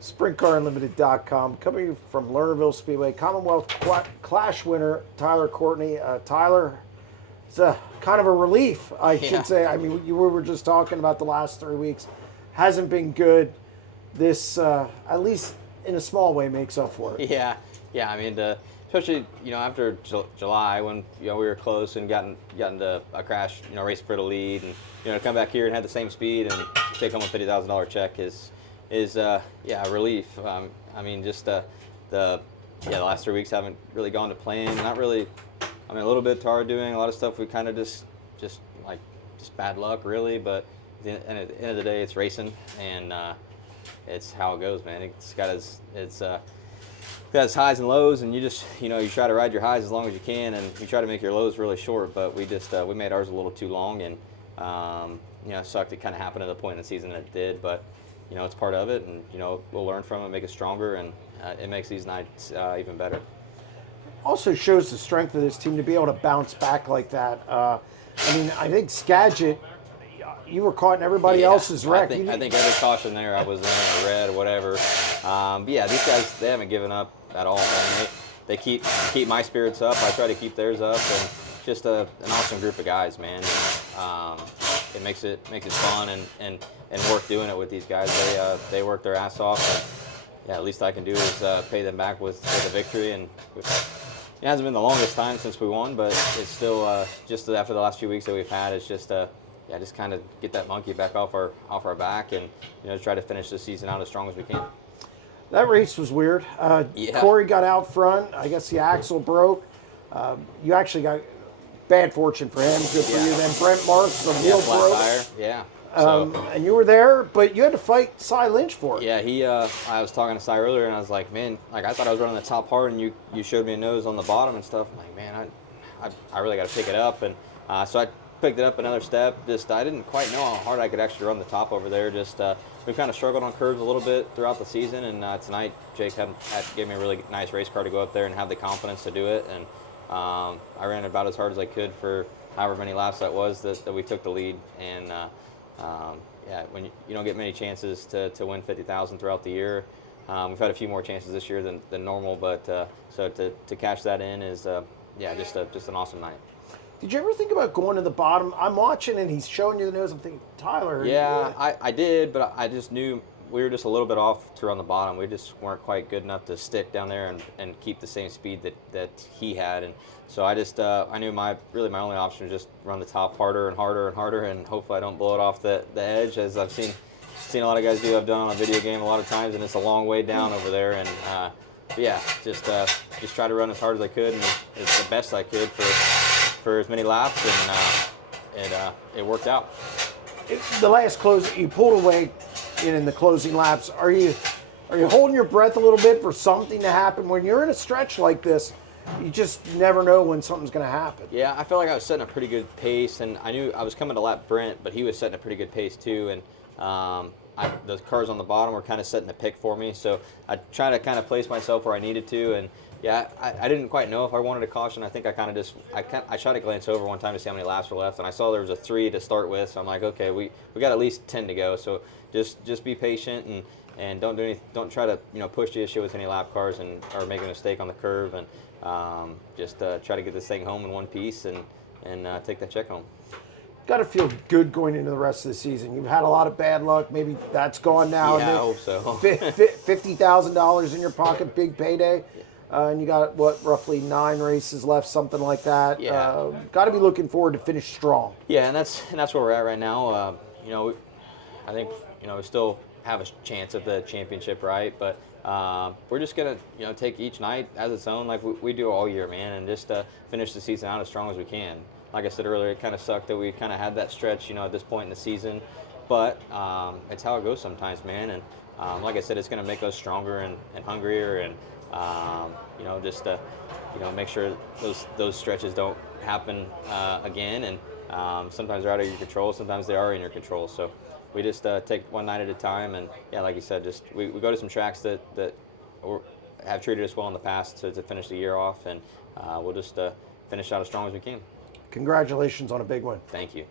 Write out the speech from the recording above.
SprintCarUnlimited.com, coming from Lernerville Speedway, Commonwealth Clash winner Tyler Courtney. Tyler, it's kind of a relief, I should say. I mean, we were just talking about the last 3 weeks. Hasn't been good. This, at least in a small way, makes up for it. Yeah. I mean, especially after July when we were close and got into a crash, race for the lead, and to come back here and have the same speed and take home a $50,000 check is a relief. I mean, just the last 3 weeks haven't really gone to plan. Not really. I mean, a little bit hard doing a lot of stuff. We kind of just bad luck, really. But at the end of the day, it's racing, and it's how it goes, man. It's got its highs and lows, and you try to ride your highs as long as you can, and you try to make your lows really short. But we made ours a little too long, and it sucked. It kind of happened at the point in the season that it did, but it's part of it, and we'll learn from it, make it stronger, and it makes these nights even better. Also shows the strength of this team to be able to bounce back like that. I mean, I think Skagit, you were caught in everybody else's wreck. I think every caution there I was in, or red, or whatever. These guys, they haven't given up at all. I mean, they keep my spirits up. I try to keep theirs up, and just an awesome group of guys, man. It makes it fun and worth doing it with these guys. They work their ass off. And, at least I can do is pay them back with a victory. And it hasn't been the longest time since we won, but it's still just after the last few weeks that we've had, it's just just kind of get that monkey back off our back, and try to finish the season out as strong as we can. That race was weird. Corey got out front. I guess the axle broke. You actually got bad fortune for him. Good for you. Then Brent Marks, the wheel broke. Tire. Yeah. And you were there, but you had to fight Cy Lynch for it. Yeah, I was talking to Cy earlier, and I was like, man, I thought I was running the top hard, and you showed me a nose on the bottom and stuff. I'm like, man, I really got to pick it up, and so I picked it up another step. I didn't quite know how hard I could actually run the top over there. We kind of struggled on curves a little bit throughout the season, and tonight Jake gave me a really nice race car to go up there and have the confidence to do it, and I ran about as hard as I could for however many laps that was that we took the lead. And when you don't get many chances to win 50,000 throughout the year, we've had a few more chances this year than normal, but so to cash that in is just an awesome night. Did you ever think about going to the bottom? I'm watching and he's showing you the nose. I'm thinking, Tyler. Yeah, I did, but I just knew we were just a little bit off to run the bottom. We just weren't quite good enough to stick down there and keep the same speed that he had. And so I knew my only option was just run the top harder and harder and harder, and hopefully I don't blow it off the edge, as I've seen a lot of guys do. I've done on a video game a lot of times, and it's a long way down over there. And just try to run as hard as I could and as the best I could for as many laps, and it worked out. The last close, you pulled away in the closing laps. Are you holding your breath a little bit for something to happen? When you're in a stretch like this, you just never know when something's going to happen. Yeah, I felt like I was setting a pretty good pace, and I knew I was coming to lap Brent, but he was setting a pretty good pace too, and the cars on the bottom were kind of setting the pick for me, so I tried to kind of place myself where I needed to, and I didn't quite know if I wanted a caution. I think I kind of I tried to glance over one time to see how many laps were left, and I saw there was a 3 to start with, so I'm like, okay, we got at least 10 to go, so just be patient and don't try to push the issue with any lap cars or make a mistake on the curve, and just try to get this thing home in one piece and take that check home. Got to feel good going into the rest of the season. You've had a lot of bad luck. Maybe that's gone now. Yeah, I hope so. $50,000 in your pocket, big payday. And you got, roughly 9 races left, something like that. Yeah. Got to be looking forward to finish strong. Yeah, and that's where we're at right now. I think we still have a chance at the championship, right? But we're just gonna take each night as its own, like we do all year, man, and just finish the season out as strong as we can. Like I said earlier, it kind of sucked that we kind of had that stretch, at this point in the season, but it's how it goes sometimes, man. And like I said, it's going to make us stronger and hungrier, and make sure those stretches don't happen again. And sometimes they're out of your control, sometimes they are in your control. So we just take one night at a time, and like you said, just we go to some tracks that have treated us well in the past to finish the year off, and we'll just finish out as strong as we can. Congratulations on a big one. Thank you.